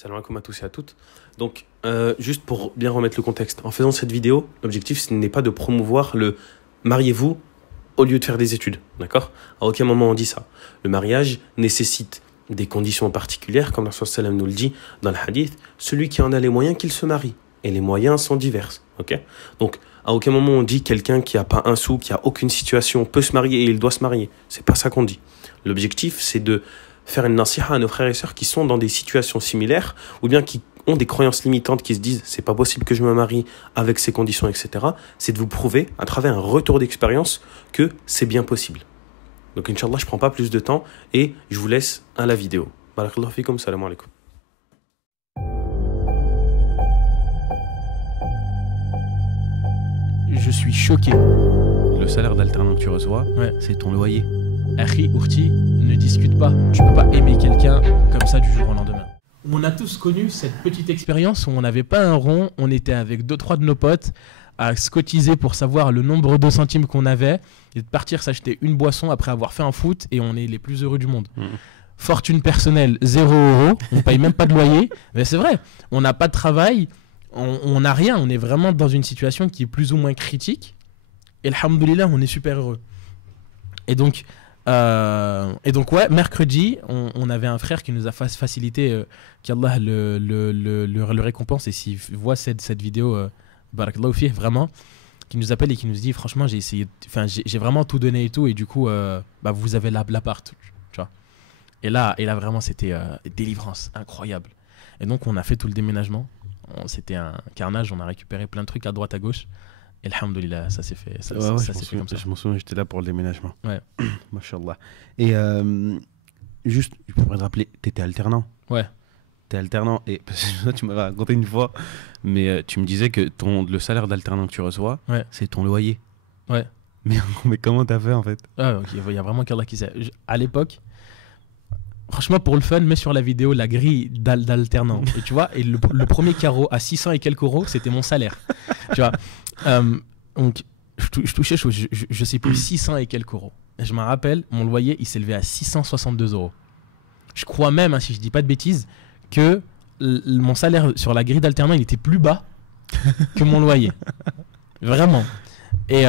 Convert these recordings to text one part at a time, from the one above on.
Salam alaikum à tous et à toutes. Donc, juste pour bien remettre le contexte, en faisant cette vidéo, l'objectif ce n'est pas de promouvoir le mariez-vous au lieu de faire des études, d'accord? À aucun moment on dit ça. Le mariage nécessite des conditions particulières, comme le Prophète sallam nous le dit dans le hadith, celui qui en a les moyens qu'il se marie. Et les moyens sont divers, ok? Donc, à aucun moment on dit quelqu'un qui n'a pas un sou, qui n'a aucune situation, peut se marier et il doit se marier. C'est pas ça qu'on dit. L'objectif, c'est de faire une nasiha à nos frères et sœurs qui sont dans des situations similaires ou bien qui ont des croyances limitantes, qui se disent c'est pas possible que je me marie avec ces conditions, etc. C'est de vous prouver à travers un retour d'expérience que c'est bien possible. Donc Inch'Allah, je prends pas plus de temps et je vous laisse à la vidéo. Barakallahu fikum, salam alaikum. Je suis choqué. Le salaire d'alternant que tu reçois, Ouais. c'est ton loyer. Akhi, Ourti, ne discute pas. Tu peux pas aimer quelqu'un comme ça du jour au lendemain. On a tous connu cette petite expérience où on n'avait pas un rond, on était avec 2-3 de nos potes à se cotiser pour savoir le nombre de centimes qu'on avait et de partir s'acheter une boisson après avoir fait un foot et on est les plus heureux du monde. Fortune personnelle, 0 €, on paye même pas de loyer. Mais c'est vrai, on n'a pas de travail, on n'a rien, on est vraiment dans une situation qui est plus ou moins critique. Et alhamdoulilah, on est super heureux. Et donc ouais, mercredi, on avait un frère qui nous a facilité, qu'Allah le récompense. Et s'il voit cette vidéo, barakallahu fih, vraiment, qui nous appelle et qui nous dit franchement, j'ai vraiment tout donné et tout. Et du coup, vous avez l'appart, tu vois. Et là vraiment, c'était délivrance incroyable. Et donc, on a fait tout le déménagement. C'était un carnage, on a récupéré plein de trucs à droite, à gauche. Et alhamdoulilah, ça s'est fait, ça s'est fait comme ça. Je m'en souviens, j'étais là pour le déménagement. Ouais. Mashallah. Et juste, je pourrais te rappeler, t'étais alternant. Ouais. T'es alternant. Et parce que ça, tu m'avais raconté une fois, mais tu me disais que le salaire d'alternant que tu reçois, Ouais. c'est ton loyer. Ouais. Mais comment t'as fait en fait? Ah, il y a vraiment qu'Allah qui sait. À l'époque, franchement, pour le fun, mets sur la vidéo la grille d'alternant. Et tu vois, et le premier carreau à 600 et quelques euros, c'était mon salaire. Tu vois. Donc, je touchais, je sais plus, 600 et quelques euros. Et je me rappelle, mon loyer, il s'élevait à 662 €. Je crois même, hein, si je dis pas de bêtises, que mon salaire sur la grille d'alternant, il était plus bas que mon loyer. Vraiment. Et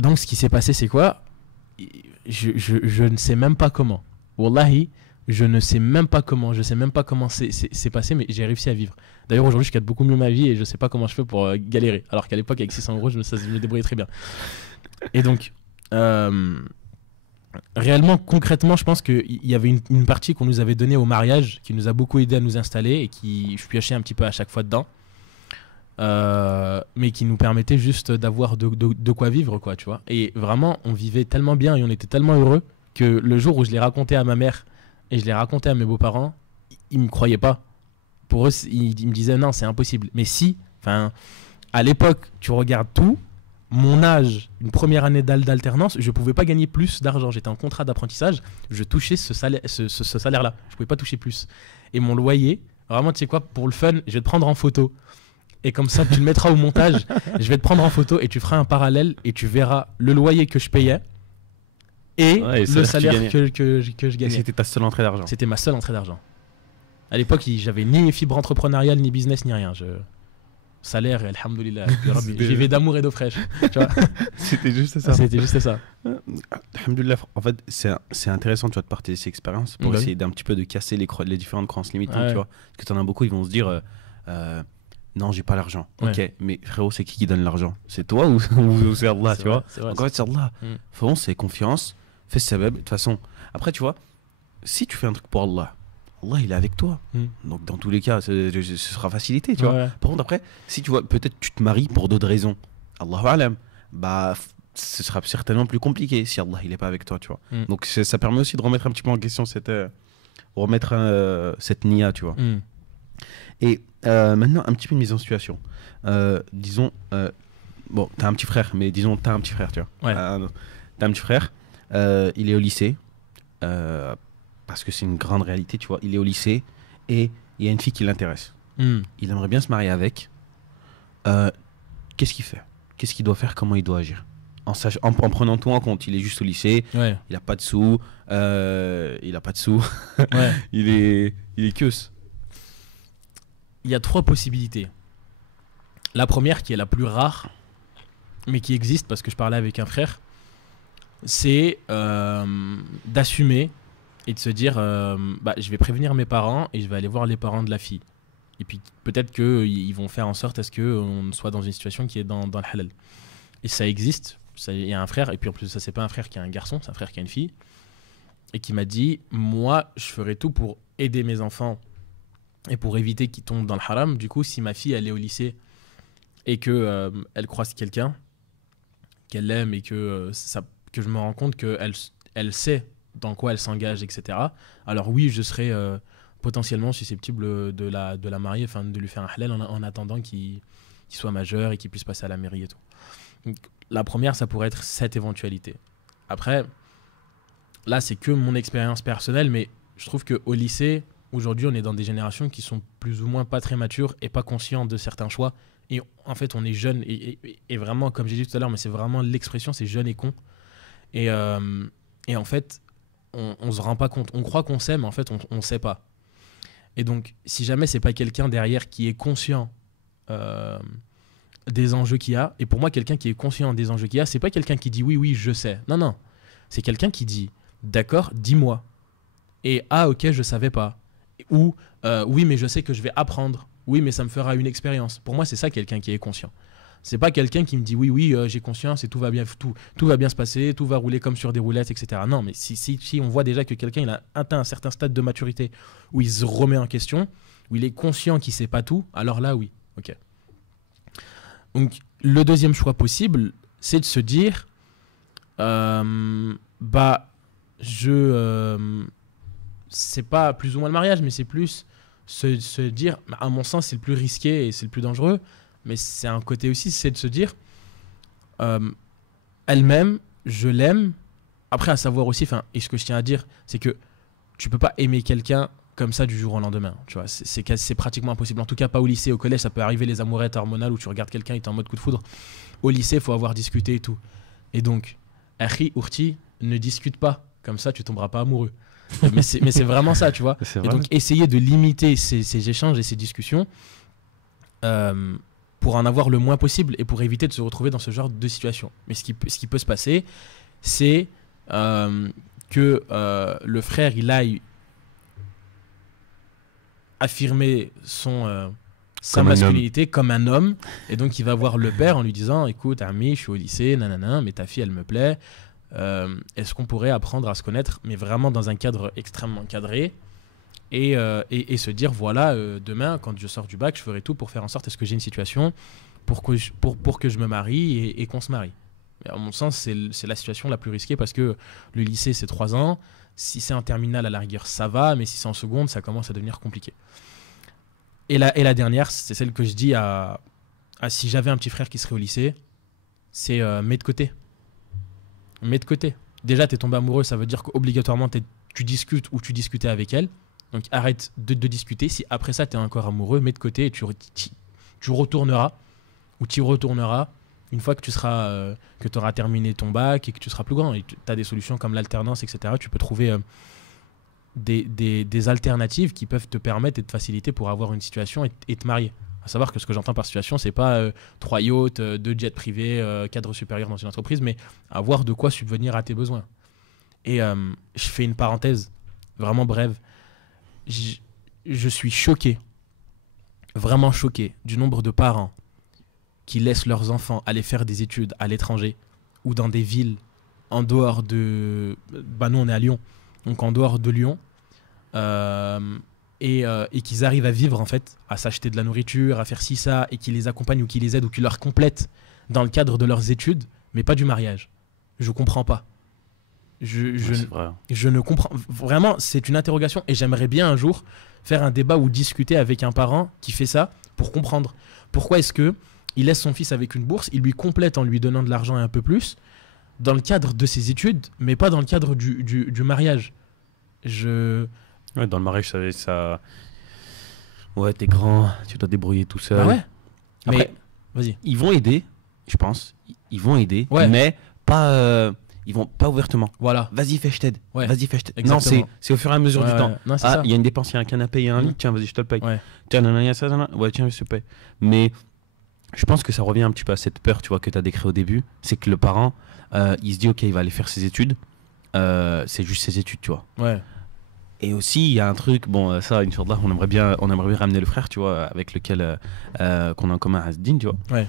donc, ce qui s'est passé, c'est quoi? Je ne sais même pas comment. Wallahi, je ne sais même pas comment. Je sais même pas comment c'est passé, mais j'ai réussi à vivre. D'ailleurs, aujourd'hui, je gagne beaucoup mieux ma vie et je sais pas comment je fais pour galérer. Alors qu'à l'époque, avec 600 €, je me débrouillais très bien. Et donc, réellement, concrètement, je pense qu'il y avait une partie qu'on nous avait donnée au mariage qui nous a beaucoup aidé à nous installer et qui je piochais un petit peu à chaque fois dedans. Mais qui nous permettait juste d'avoir de quoi vivre, quoi, tu vois. Et vraiment, on vivait tellement bien et on était tellement heureux que le jour où je l'ai raconté à ma mère et je l'ai raconté à mes beaux-parents, ils me croyaient pas. Pour eux, ils me disaient non, c'est impossible. Mais si, enfin, à l'époque, tu regardes tout, mon âge, une première année d'alternance, je pouvais pas gagner plus d'argent. J'étais en contrat d'apprentissage, je touchais ce salaire-là. Je pouvais pas toucher plus. Et mon loyer, vraiment, tu sais quoi, pour le fun, je vais te prendre en photo. Et comme ça, tu le mettras au montage. Je vais te prendre en photo et tu feras un parallèle et tu verras le loyer que je payais et le salaire que je gagnais. Et c'était ta seule entrée d'argent? C'était ma seule entrée d'argent. À l'époque, j'avais ni fibre entrepreneuriale, ni business, ni rien. Salaire, et alhamdoulilah. Je vivais d'amour et d'eau fraîche. Tu vois. C'était juste ça. C'était juste ça. Alhamdoulilah. En fait, c'est intéressant, tu vois, de partager ces expériences pour essayer d'un petit peu de casser les différentes croyances limitantes, Ouais. tu vois. Parce que t'en as beaucoup, ils vont se dire non, j'ai pas l'argent. Ouais. Ok, mais frérot, c'est qui donne l'argent? C'est toi ou c'est Allah, tu vois? Donc en fait, c'est Allah. Fonce, c'est confiance, fais sabab. De toute façon, après, tu vois, si tu fais un truc pour Allah, Allah, il est avec toi. Donc dans tous les cas, ce sera facilité, tu vois. Ouais. Par contre, après, si tu vois, peut-être tu te maries pour d'autres raisons, Allahu alam, ce sera certainement plus compliqué si Allah, il est pas avec toi, tu vois. Donc ça permet aussi de remettre un petit peu en question cette niya, tu vois. Et maintenant, un petit peu de mise en situation. Disons, bon, t'as un petit frère, mais disons, t'as un petit frère, tu vois. Ouais. T'as un petit frère, il est au lycée, parce que c'est une grande réalité, tu vois. Il est au lycée et il y a une fille qui l'intéresse. Il aimerait bien se marier avec. Qu'est-ce qu'il fait? Qu'est-ce qu'il doit faire? Comment il doit agir? En prenant tout en compte. Il est juste au lycée, Ouais. il a pas de sous, Ouais. il est queus. il y a 3 possibilités. La première, qui est la plus rare, mais qui existe parce que je parlais avec un frère, c'est d'assumer et de se dire je vais prévenir mes parents et je vais aller voir les parents de la fille. Et puis peut-être qu'ils vont faire en sorte à ce qu'on soit dans une situation qui est dans le halal. Et ça existe. Il y a un frère, et puis en plus ça, c'est pas un frère qui a un garçon, c'est un frère qui a une fille, et qui m'a dit, moi je ferai tout pour aider mes enfants et pour éviter qu'ils tombent dans le haram. Du coup, si ma fille elle est au lycée et que elle croise quelqu'un qu'elle aime et que je me rends compte qu'elle sait dans quoi elle s'engage, etc., alors oui, je serai potentiellement susceptible de la marier, enfin de lui faire un halal en attendant qu'il soit majeur et qu'il puisse passer à la mairie et tout. Donc, la première, ça pourrait être cette éventualité. Après, là, c'est que mon expérience personnelle, mais je trouve qu'au lycée, aujourd'hui, on est dans des générations qui sont plus ou moins pas très matures et pas conscientes de certains choix. Et en fait, on est jeune et vraiment, comme j'ai dit tout à l'heure, mais c'est vraiment l'expression, c'est jeune et con. Et en fait, on se rend pas compte. On croit qu'on sait, mais en fait, on sait pas. Et donc, si jamais c'est pas quelqu'un derrière qui est conscient des enjeux qu'il y a, et pour moi, quelqu'un qui est conscient des enjeux qu'il y a, c'est pas quelqu'un qui dit oui, je sais. Non. C'est quelqu'un qui dit d'accord, dis-moi. Et ok, je savais pas. Ou oui, mais je sais que je vais apprendre. Oui, mais ça me fera une expérience. Pour moi, c'est ça quelqu'un qui est conscient. C'est pas quelqu'un qui me dit oui, j'ai conscience et tout va bien se passer, tout va rouler comme sur des roulettes, etc. Non, mais si on voit déjà que quelqu'un il a atteint un certain stade de maturité où il se remet en question, où il est conscient qu'il sait pas tout, alors là, oui, ok. Donc, le deuxième choix possible, c'est de se dire, c'est pas plus ou moins le mariage, mais c'est plus se dire, à mon sens, c'est le plus risqué et c'est le plus dangereux. Mais c'est un côté aussi, c'est de se dire, elle m'aime, je l'aime. Après, à savoir aussi, et ce que je tiens à dire, c'est que tu peux pas aimer quelqu'un comme ça du jour au lendemain. Tu vois, c'est pratiquement impossible. En tout cas, pas au lycée. Au collège, ça peut arriver, les amourettes hormonales où tu regardes quelqu'un et t'es en mode coup de foudre. Au lycée, il faut avoir discuté et tout. Et donc, Akhi, Urti, ne discute pas. Comme ça, tu tomberas pas amoureux. mais c'est vraiment ça, tu vois. Et donc, essayer de limiter ces échanges et ces discussions pour en avoir le moins possible et pour éviter de se retrouver dans ce genre de situation. Mais ce qui peut se passer, c'est que le frère, il aille affirmer sa masculinité comme un homme, et donc il va voir le père en lui disant, écoute, Ami, je suis au lycée, nanana, mais ta fille, elle me plaît. Est-ce qu'on pourrait apprendre à se connaître, mais vraiment dans un cadre extrêmement cadré, et se dire, voilà, demain, quand je sors du bac, je ferai tout pour faire en sorte, est-ce que j'ai une situation pour que je me marie et qu'on se marie. Mais à mon sens, c'est la situation la plus risquée, parce que le lycée, c'est 3 ans. Si c'est en terminale, à la rigueur, ça va, mais si c'est en seconde, ça commence à devenir compliqué. Et la dernière, c'est celle que je dis à si j'avais un petit frère qui serait au lycée, c'est mets de côté. Mets de côté. Déjà, t'es tombé amoureux, ça veut dire qu'obligatoirement, tu discutes ou tu discutais avec elle. Donc, arrête de discuter. Si après ça, t'es encore amoureux, mets de côté et tu retourneras, ou tu retourneras une fois que tu auras terminé ton bac et que tu seras plus grand. Et tu as des solutions comme l'alternance, etc. Tu peux trouver des alternatives qui peuvent te permettre et te faciliter pour avoir une situation et te marier. À savoir que ce que j'entends par situation, c'est pas 3 yachts, 2 jets privés, cadre supérieur dans une entreprise, mais avoir de quoi subvenir à tes besoins. Et je fais une parenthèse vraiment brève. Je suis choqué, vraiment choqué, du nombre de parents qui laissent leurs enfants aller faire des études à l'étranger ou dans des villes en dehors de... nous, on est à Lyon. Donc, en dehors de Lyon. Et qu'ils arrivent à vivre, en fait, à s'acheter de la nourriture, à faire ci, ça, et qu'ils les accompagnent ou qu'ils les aident ou qu'ils leur complètent dans le cadre de leurs études, mais pas du mariage. Je comprends pas. Je ne comprends... Vraiment, c'est une interrogation, et j'aimerais bien un jour faire un débat ou discuter avec un parent qui fait ça pour comprendre pourquoi est-ce que il laisse son fils avec une bourse, il lui complète en lui donnant de l'argent et un peu plus, dans le cadre de ses études, mais pas dans le cadre du mariage. Ouais, dans le mariage, ça... Ouais, t'es grand, tu dois te débrouiller tout seul. Ah ouais. Après, mais, vas-y. Ils vont aider, je pense. Ils vont aider, ouais. mais pas... Ils vont pas ouvertement. Voilà. Vas-y, fais, je t'aide. Ouais. Vas-y, fais, je t'aide. Exactement. Non, c'est au fur et à mesure du temps. Non, c'est Ah, ça. il y a une dépense, il y a un canapé, il y a un lit. Tiens, vas-y, je te le paye. Ouais. Tiens, il y a ça, ouais, tiens, je te paye. Mais je pense que ça revient un petit peu à cette peur, tu vois, que tu as décrit au début. C'est que le parent, il se dit, ok, il va aller faire ses études. C'est juste ses études, tu vois. Ouais. Et aussi, il y a un truc, bon, ça, Inch'Allah, on aimerait bien ramener le frère, tu vois, avec lequel qu'on a en commun, Asdin, tu vois. Ouais.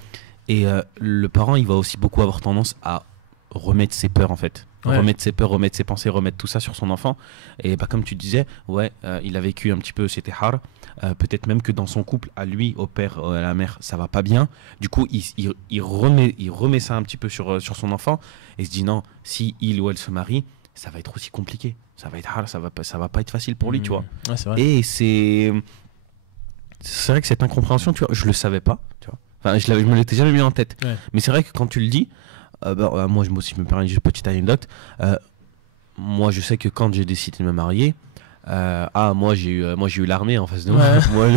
Et le parent, il va aussi beaucoup avoir tendance à remettre ses peurs, en fait. Ouais. Remettre ses peurs, remettre ses pensées, remettre tout ça sur son enfant. Et bah, comme tu disais, ouais, il a vécu un petit peu, c'était hard. Peut-être même que dans son couple, à lui, au père, à la mère, ça va pas bien. Du coup, il remet ça un petit peu sur son enfant et se dit non, si il ou elle se marie, ça va être aussi compliqué. Ça va être hard, ça va pas être facile pour lui, tu vois. Ouais, c'est vrai. Et c'est vrai que cette incompréhension, tu vois, je le savais pas, tu vois. Enfin, je me l'étais jamais mis en tête. Ouais. Mais c'est vrai que quand tu le dis, moi, si je me permets une petite anecdote, moi, je sais que quand j'ai décidé de me marier, moi j'ai eu l'armée en face de moi. Ouais.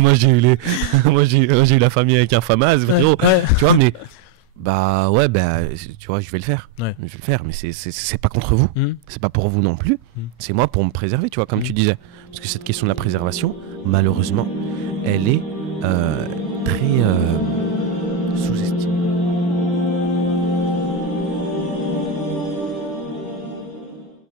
moi j'ai eu la famille avec un FAMAS, frérot. Ouais. Tu vois, mais tu vois, je vais le faire. Ouais. Je vais le faire, mais c'est pas contre vous. C'est pas pour vous non plus. C'est moi pour me préserver, tu vois, comme tu disais. Parce que cette question de la préservation, malheureusement, elle est très